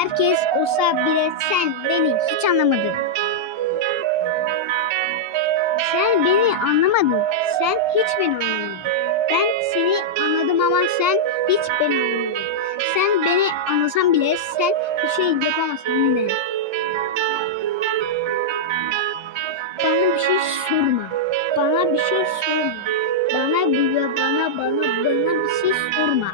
herkes olsa bile sen beni hiç anlamadın. Sen beni anlamadın. Sen hiç beni anlamadın. Ben seni anladım ama sen hiç beni anlamadın. Sen beni anlasan bile sen bir şey yapamazsın neden? Bana bir şey sorma. Bana bir şey sorma. Bana bir bana bana bana bir şey sorma.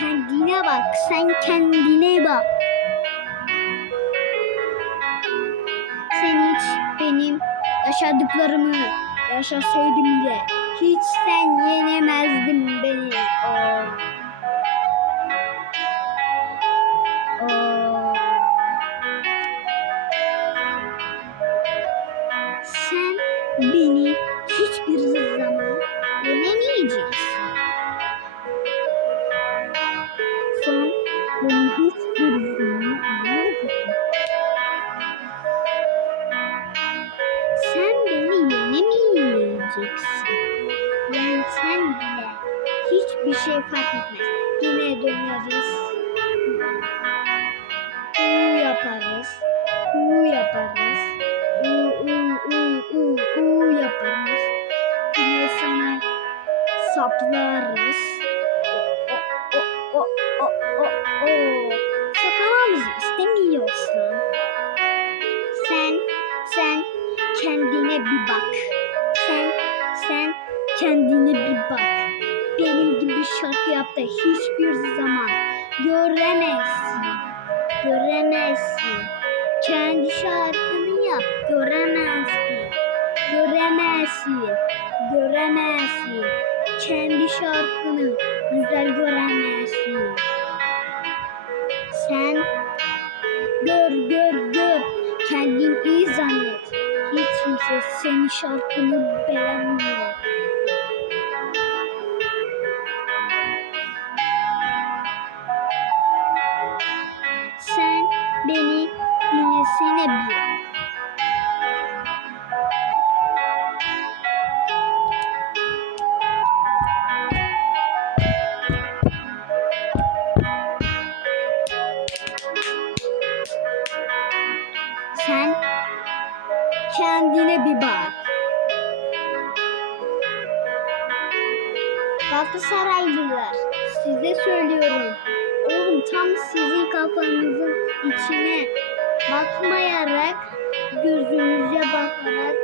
Kendine bak. Sen kendine bak. Sen hiç benim yaşadıklarımı yaşasaydın bile hiç sen yenemezdin beni. Aa. Sen beni hiçbir zaman yenemeyeceksin. Yani sen bile hiçbir şey fark etmez. Yine döneriz. U yaparız. U yaparız. U u u u u yaparız. Yine sana saplarız. O o o o o o. Saplamamızı istemiyorsan sen sen kendine bir bak. Kendine bir bak. Benim gibi şarkı yap da hiçbir zaman göremezsin. Göremezsin. Kendi şarkını yap. Göremezsin. Göremezsin. Göremezsin. Kendi şarkını güzel göremezsin. Sen gör gör gör. Kendin iyi zannet. Hiç kimse senin şarkını beğenmiyor. Dinlesene bir. Sen kendine bir bak. Galatasaraylılar size söylüyorum. Oğlum tam sizin kafanızın içine bakmayarak gözünüze bakarak.